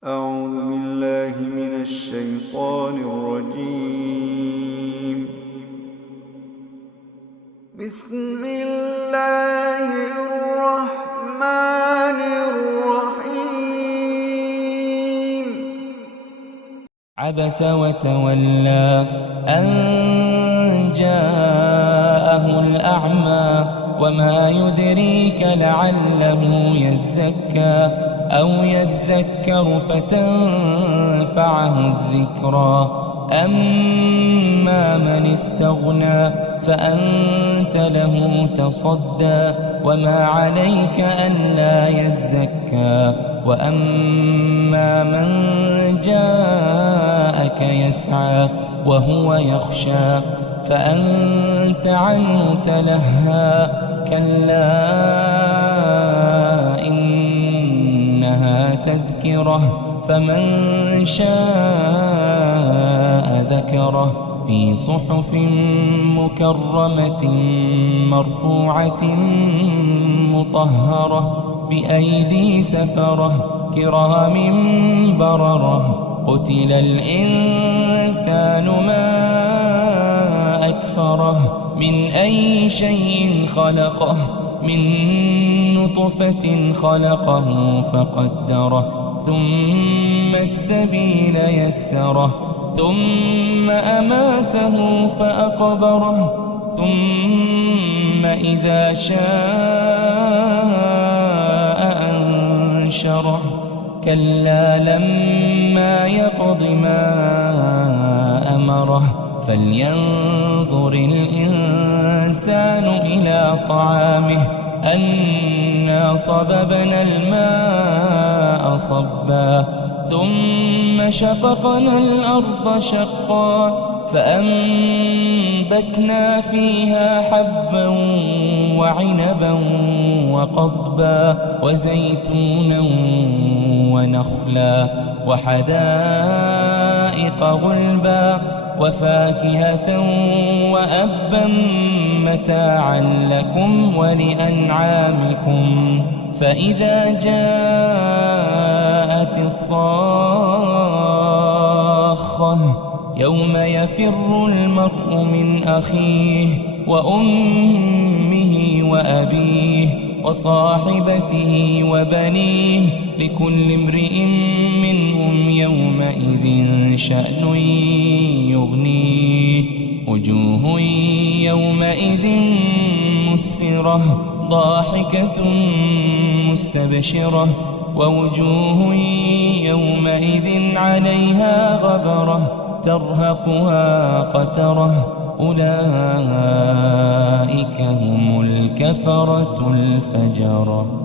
أعوذ بالله من الشيطان الرجيم. بسم الله الرحمن الرحيم. عبس وتولى أن جاءه الأعمى وما يدريك لعله يزكى أو يذكر فتنفعه الذكرى. أما من استغنى فأنت له تصدى وما عليك ألا يزكى. وأما من جاءك يسعى وهو يخشى فأنت عنه تلهى. كلا إنها تذكرة فمن شاء ذكره في صحف مكرمة مرفوعة مطهرة بأيدي سفرة كرام بررة. قتل الإنسان ما أكفره من أي شيء خلقه من نطفة خلقه فقدره ثم السبيل يسره ثم أماته فأقبره ثم إذا شاء أنشره. كلا لما يقض ما أمره فلينظر الإنسان إلى طعامه أنا صببنا الماء صبا ثم شققنا الأرض شقا فأنبتنا فيها حبا وعنبا وقضبا وزيتونا ونخلا وحدائق غلبا وفاكهة وأبا متاعا لكم ولأنعامكم. فإذا جاءت الصاخة يوم يفر المرء من أخيه وأمه وأبيه وصاحبته وبنيه لكل امرئ منهم يومئذ شأن يغنيه. وجوه يومئذ مسفرة ضاحكة مستبشرة ووجوه يومئذ عليها غبرة ترهقها قترة. أولئك هم الكفرة الفجرة.